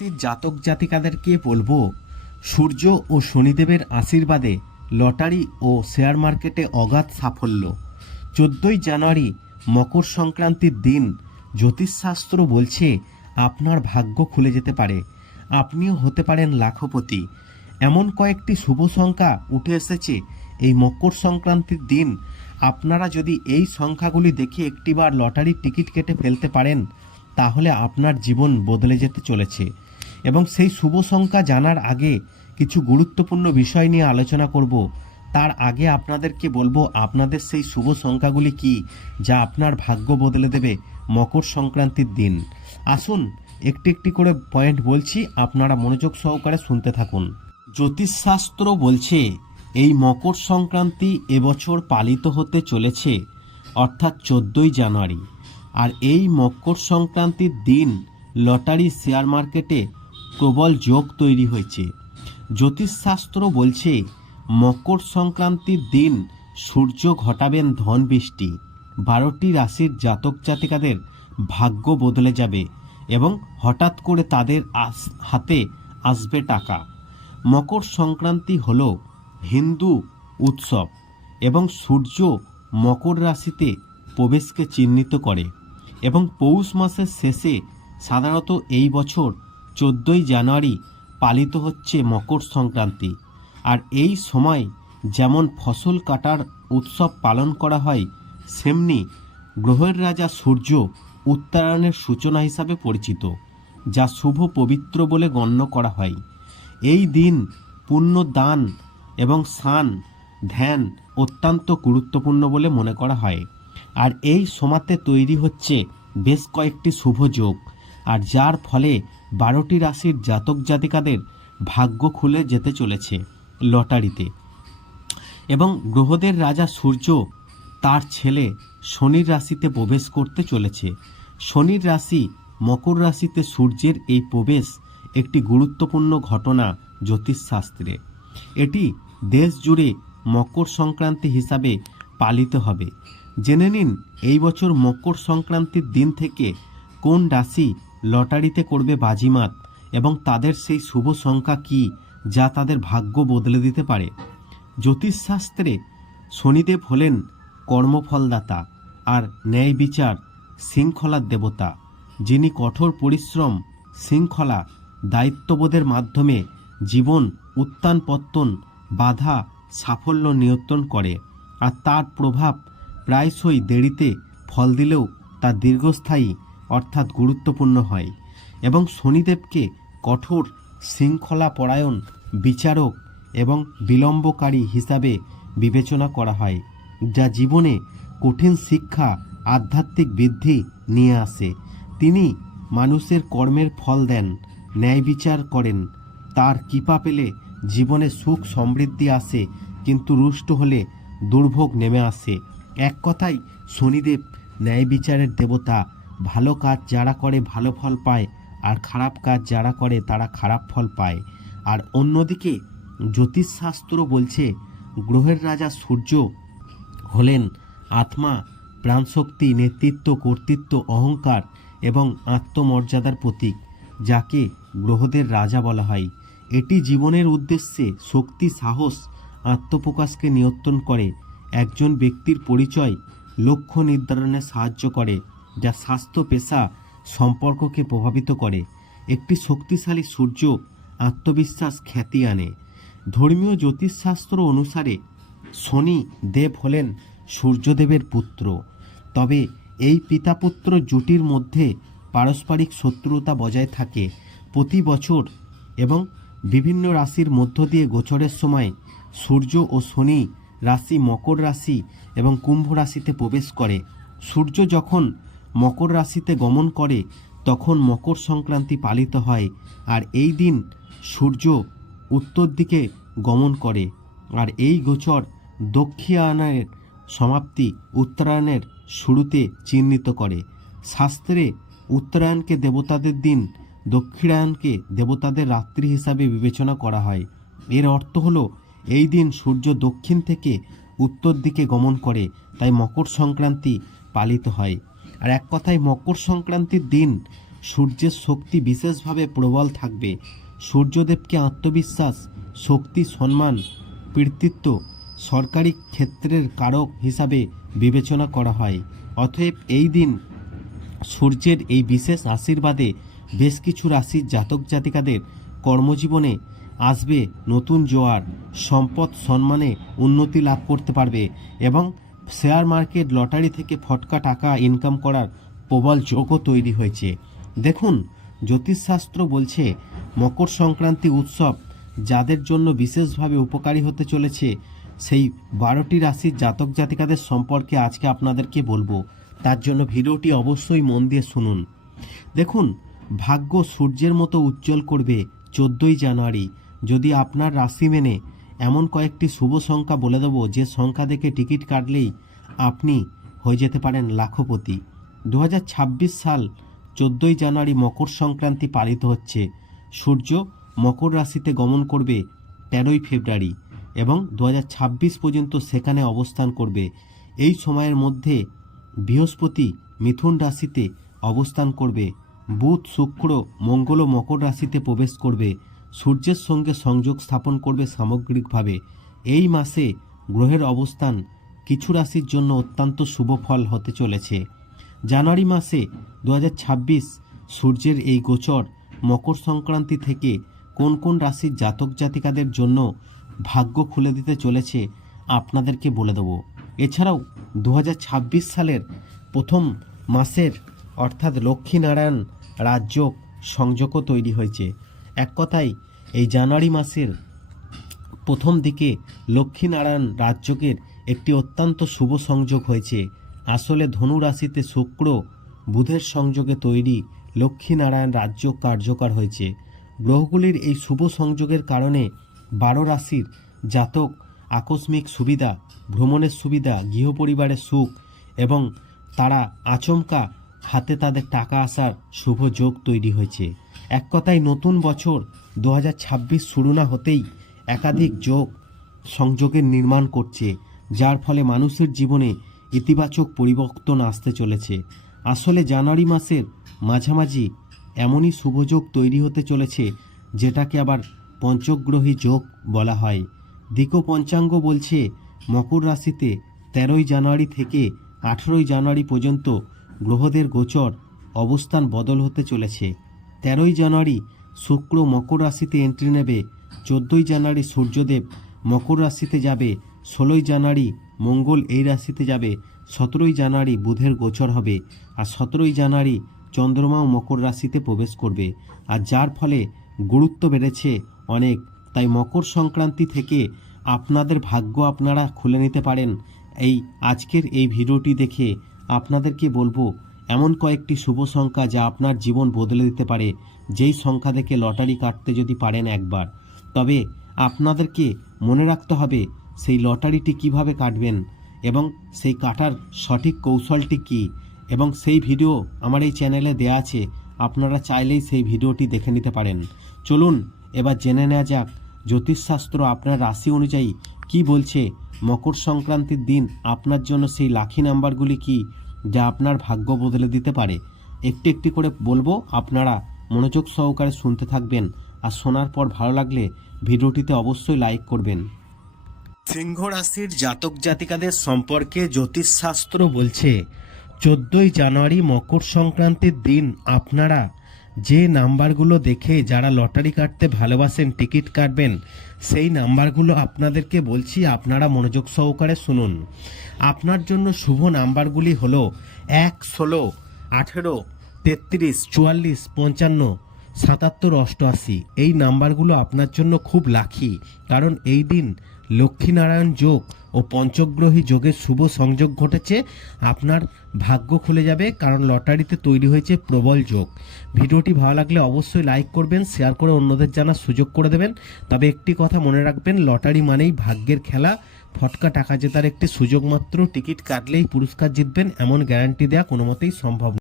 জাতক জাতিকাদেরকে বলব, সূর্য ও শনিদেবের আশীর্বাদে লটারি ও শেয়ার মার্কেটে অগাধ সাফল্য। চোদ্দোই জানুয়ারি, মকর সংক্রান্তির দিন। জ্যোতিষশাস্ত্র বলছে, আপনার ভাগ্য খুলে যেতে পারে। আপনিও হতে পারেন লাখপতি। এমন কয়েকটি শুভ সংখ্যা উঠে এসেছে এই মকর সংক্রান্তির দিন। আপনারা যদি এই সংখ্যাগুলি দেখে একটিবার লটারির টিকিট কেটে ফেলতে পারেন, তাহলে আপনার জীবন বদলে যেতে চলেছে। এবং সেই শুভ সংখ্যা জানার আগে কিছু গুরুত্বপূর্ণ বিষয় নিয়ে আলোচনা করব। তার আগে আপনাদেরকে বলব, আপনাদের সেই শুভ সংখ্যাগুলি কি যা আপনার ভাগ্য বদলে দেবে মকর সংক্রান্তির দিন। আসুন, একটি একটি করে পয়েন্ট বলছি, আপনারা মনোযোগ সহকারে শুনতে থাকুন। জ্যোতিষশাস্ত্র বলছে, এই মকর সংক্রান্তি এবছর পালিত হতে চলেছে, অর্থাৎ চোদ্দোই জানুয়ারি। আর এই মকর সংক্রান্তির দিন লটারি শেয়ার মার্কেটে প্রবল যোগ তৈরি হয়েছে। জ্যোতিষশাস্ত্র বলছে, মকর সংক্রান্তির দিন সূর্য ঘটাবেন ধন বৃষ্টি। বারোটি রাশির জাতক জাতিকাদের ভাগ্য বদলে যাবে এবং হঠাৎ করে তাদের আস হাতে আসবে টাকা। মকর সংক্রান্তি হল হিন্দু উৎসব এবং সূর্য মকর রাশিতে প্রবেশকে চিহ্নিত করে এবং পৌষ মাসের শেষে সাধারণত এই বছর চোদ্দোই জানুয়ারি পালিত হচ্ছে মকর সংক্রান্তি। আর এই সময় যেমন ফসল কাটার উৎসব পালন করা হয়, সেমনি গ্রহের রাজা সূর্য উত্তরায়ণের সূচনা হিসাবে পরিচিত, যা শুভ পবিত্র বলে গণ্য করা হয়। এই দিন পুণ্য দান এবং স্নান, ধ্যান অত্যন্ত গুরুত্বপূর্ণ বলে মনে করা হয়। আর এই সমাতে তৈরি হচ্ছে বেশ কয়েকটি শুভ যোগ। আর যার ফলে বারোটি রাশির জাতক জাতিকাদের ভাগ্য খুলে যেতে চলেছে লটারিতে। এবং গ্রহদের রাজা সূর্য তার ছেলে শনির রাশিতে প্রবেশ করতে চলেছে। শনির রাশি মকর রাশিতে সূর্যের এই প্রবেশ একটি গুরুত্বপূর্ণ ঘটনা জ্যোতিষশাস্ত্রে। এটি দেশ জুড়ে মকর সংক্রান্তি হিসাবে পালিত হবে। জেনে নিন এই বছর মকর সংক্রান্তির দিন থেকে কোন রাশি লটারিতে করবে বাজিমাত এবং তাদের সেই শুভ সংখ্যা কি যা তাদের ভাগ্য বদলে দিতে পারে। জ্যোতিষশাস্ত্রে শনিদেব হলেন কর্মফলদাতা আর ন্যায় বিচার শৃঙ্খলার দেবতা, যিনি কঠোর পরিশ্রম, শৃঙ্খলা, দায়িত্ববোধের মাধ্যমে জীবন, উত্থান পত্তন, বাধা, সাফল্য নিয়ন্ত্রণ করে আর তার প্রভাব প্রায়শই দেরিতে ফল দিলেও তা দীর্ঘস্থায়ী অর্থাৎ গুরুত্বপূর্ণ হয় এবং শনিদেবকে কঠোর শৃঙ্খলা পরায়ণ বিচারক এবং বিলম্বকারী হিসাবে বিবেচনা করা হয়, যা জীবনে কঠিন শিক্ষা, আধ্যাত্মিক বৃদ্ধি নিয়ে আসে। তিনি মানুষের কর্মের ফল দেন, ন্যায় বিচার করেন। তার কৃপা পেলে জীবনে সুখ সমৃদ্ধি আসে, কিন্তু রুষ্ট হলে দুর্ভোগ নেমে আসে। এক কথায়, শনিদেব ন্যায় বিচারের দেবতা ভালো কাজ যারা করে ভালো ফল পায়, আর খারাপ কাজ যারা করে তারা খারাপ ফল পায়। আর অন্যদিকে জ্যোতিষশাস্ত্র বলছে, গ্রহের রাজা সূর্য হলেন আত্মা, প্রাণশক্তি, নেতৃত্ব, কর্তৃত্ব, অহংকার এবং আত্মমর্যাদার প্রতীক, যাকে গ্রহদের রাজা বলা হয়। এটি জীবনের উদ্দেশ্যে শক্তি, সাহস, আত্মপ্রকাশকে নিয়ন্ত্রণ করে, একজন ব্যক্তির পরিচয়, লক্ষ্য নির্ধারণে সাহায্য করে। যা স্বাস্থ্য পেশা সম্পর্ককে প্রভাবিত করে। একটি শক্তিশালী সূর্য আত্মবিশ্বাস খ্যাতি আনে। ধর্মীয় জ্যোতিষশাস্ত্র অনুসারে শনি দেব হলেন সূর্যদেবের পুত্র। তবে এই পিতাপুত্র জুটির মধ্যে পারস্পরিক শত্রুতা বজায় থাকে। প্রতি বছর এবং বিভিন্ন রাশির মধ্য দিয়ে গোচরের সময় সূর্য ও শনি রাশি মকর রাশি এবং কুম্ভ রাশিতে প্রবেশ করে। সূর্য যখন মকর রাশিতে গমন করে, তখন মকর সংক্রান্তি পালিত হয় আর এই দিন সূর্য উত্তর দিকে গমন করে আর এই গোচর দক্ষিণায়নের সমাপ্তি উত্তরায়ণের শুরুতে চিহ্নিত করে। শাস্ত্রে উত্তরায়ণকে দেবতাদের দিন দক্ষিণায়নকে দেবতাদের রাত্রি হিসাবে বিবেচনা করা হয়। এর অর্থ হলো, এই দিন সূর্য দক্ষিণ থেকে উত্তর দিকে গমন করে, তাই মকর সংক্রান্তি পালিত হয়। আর এক কথায় মকর সংক্রান্তির দিন সূর্যের শক্তি বিশেষভাবে প্রবল থাকবে। সূর্যদেবকে আত্মবিশ্বাস, শক্তি, সম্মান, কৃতিত্ব সরকারি ক্ষেত্রের কারক হিসাবে বিবেচনা করা হয়। অতএব এই দিন সূর্যের এই বিশেষ আশীর্বাদে বেশ কিছু রাশির জাতক জাতিকাদের কর্মজীবনে আসবে নতুন জোয়ার, সম্পদ, সম্মানে উন্নতি লাভ করতে পারবে এবং শেয়ার মার্কেট লটারি থেকে ফটকা টাকা ইনকাম করার প্রবল যোগও তৈরি হয়েছে। দেখুন, জ্যোতিষশাস্ত্র বলছে, মকর সংক্রান্তি উৎসব যাদের জন্য বিশেষভাবে উপকারী হতে চলেছে, সেই বারোটি রাশির জাতক জাতিকাদের সম্পর্কে আজকে আপনাদেরকে বলব। তার জন্য ভিডিওটি অবশ্যই মন দিয়ে শুনুন। দেখুন, ভাগ্য সূর্যের মতো উজ্জ্বল করবে চোদ্দোই জানুয়ারি। যদি আপনার রাশি মেনে এমন কয়েকটি শুভ সংখ্যা বলে দেবো যে সংখ্যা দেখে টিকিট কাটলেই আপনি হয়ে যেতে পারেন লাখপতি। দু হাজার ছাব্বিশ সাল চোদ্দোই জানুয়ারি মকর সংক্রান্তি পালিত হচ্ছে। সূর্য মকর রাশিতে গমন করবে তেরোই ফেব্রুয়ারি এবং দু হাজার ছাব্বিশ পর্যন্ত সেখানে অবস্থান করবে। এই সময়ের মধ্যে বৃহস্পতি মিথুন রাশিতে অবস্থান করবে। বুধ, শুক্র, মঙ্গল ও মকর রাশিতে প্রবেশ করবে। সূর্যের সঙ্গে সংযোগ স্থাপন করবে সামগ্রিকভাবে। এই মাসে গ্রহের অবস্থান কিছু রাশির জন্য অত্যন্ত শুভ ফল হতে চলেছে। জানুয়ারি মাসে দু হাজার ছাব্বিশ সূর্যের এই গোচর মকর সংক্রান্তি থেকে কোন কোন রাশির জাতক জাতিকাদের জন্য ভাগ্য খুলে দিতে চলেছে আপনাদেরকে বলে দেবো। এছাড়াও দু হাজার ছাব্বিশ সালের প্রথম মাসের অর্থাৎ লক্ষ্মীনারায়ণ রাজ্য সংযোগও তৈরি হয়েছে। এক কথায় এই জানুয়ারি মাসের প্রথম দিকে লক্ষ্মীনারায়ণ রাজ্যকের একটি অত্যন্ত শুভ সংযোগ হয়েছে। আসলে ধনু রাশিতে শুক্র বুধের সংযোগে তৈরি লক্ষ্মীনারায়ণ রাজ্য কার্যকর হয়েছে। গ্রহগুলির এই শুভ সংযোগের কারণে বারো রাশির জাতক আকস্মিক সুবিধা, ভ্রমণের সুবিধা, গৃহপরিবারের সুখ এবং তারা আচমকা হাতে তাদের টাকা আসার শুভ যোগ তৈরি হয়েছে। এক কথায় নতুন বছর দু হাজার ছাব্বিশ শুরু না হতেই একাধিক যোগ সংযোগের নির্মাণ করছে, যার ফলে মানুষের জীবনে ইতিবাচক পরিবর্তন আসতে চলেছে। আসলে জানুয়ারি মাসের মাঝামাঝি এমনই শুভযোগ তৈরি হতে চলেছে, যেটাকে আবার পঞ্চগ্রহী যোগ বলা হয়। দিক পঞ্চাঙ্গ বলছে, মকর রাশিতে তেরোই জানুয়ারি থেকে আঠেরোই জানুয়ারি পর্যন্ত গ্রহদের গোচর অবস্থান বদল হতে চলেছে। তেরোই জানুয়ারি শুক্র মকর রাশিতে এন্ট্রি নেবে। চোদ্দোই জানুয়ারি সূর্যদেব মকর রাশিতে যাবে। ষোলোই জানুয়ারি মঙ্গল এই রাশিতে যাবে। সতেরোই জানুয়ারি বুধের গোচর হবে। আর সতেরোই জানুয়ারি চন্দ্রমাও মকর রাশিতে প্রবেশ করবে। আর যার ফলে গুরুত্ব বেড়েছে অনেক। তাই মকর সংক্রান্তি থেকে আপনাদের ভাগ্য আপনারা খুলে নিতে পারেন। এই আজকের এই ভিডিওটি দেখে আপনাদেরকে বলব এমন কয়েকটি শুভ সংখ্যা যা আপনার জীবন বদলে দিতে পারে, যেই সংখ্যা দেখে লটারি কাটতে যদি পারেন একবার। তবে আপনাদেরকে মনে রাখতে হবে, সেই লটারিটি কীভাবে কাটবেন এবং সেই কাটার সঠিক কৌশলটি কী এবং সেই ভিডিও আমার এই চ্যানেলে দেয়া আছে, আপনারা চাইলেই সেই ভিডিওটি দেখে নিতে পারেন। চলুন, এবার জেনে নেওয়া যাক, জ্যোতিষশাস্ত্র আপনার রাশি অনুযায়ী কি বলছে, মকর সংক্রান্তির দিন আপনার জন্য সেই লাখি নাম্বারগুলি কি যা আপনার ভাগ্য বদলে দিতে পারে। একটি একটি করে বলব, আপনারা মনোযোগ সহকারে শুনতে থাকবেন। আর শোনার পর ভালো লাগলে ভিডিওটিতে অবশ্যই লাইক করবেন। সিংহ রাশির জাতক জাতিকাদের সম্পর্কে জ্যোতিষশাস্ত্র বলছে, চোদ্দই জানুয়ারি মকর সংক্রান্তির দিন আপনারা যে নাম্বারগুলো দেখে যারা লটারি কাটতে ভালোবাসেন, টিকিট কাটবেন, সেই নাম্বারগুলো আপনাদেরকে বলছি, আপনারা মনোযোগ সহকারে শুনুন। আপনার জন্য শুভ নাম্বারগুলি হলো এক ষোলো, আঠেরো, তেত্রিশ, চুয়াল্লিশ, পঞ্চান্ন, সাতাত্তর, অষ্টআশি। এই নাম্বারগুলো আপনার জন্য খুব লাখি কারণ এই দিন লক্ষ্মীনারায়ণ যোগ ও পঞ্চগ্রহী যোগের শুভ সংযোগ ঘটেছে। আপনার ভাগ্য খুলে যাবে কারণ লটারিতে তৈরি হয়েছে প্রবল যোগ। ভিডিওটি ভালো লাগলে অবশ্যই লাইক করবেন, শেয়ার করে অন্যদের জানার সুযোগ করে দেবেন। তবে একটি কথা মনে রাখবেন, লটারি মানেই ভাগ্যের খেলা। ফটকা টাকা জেতার একটি সুযোগ মাত্র। টিকিট কাটলেই পুরস্কার জিতবেন এমন গ্যারান্টি দেওয়া কোনো মতেই সম্ভব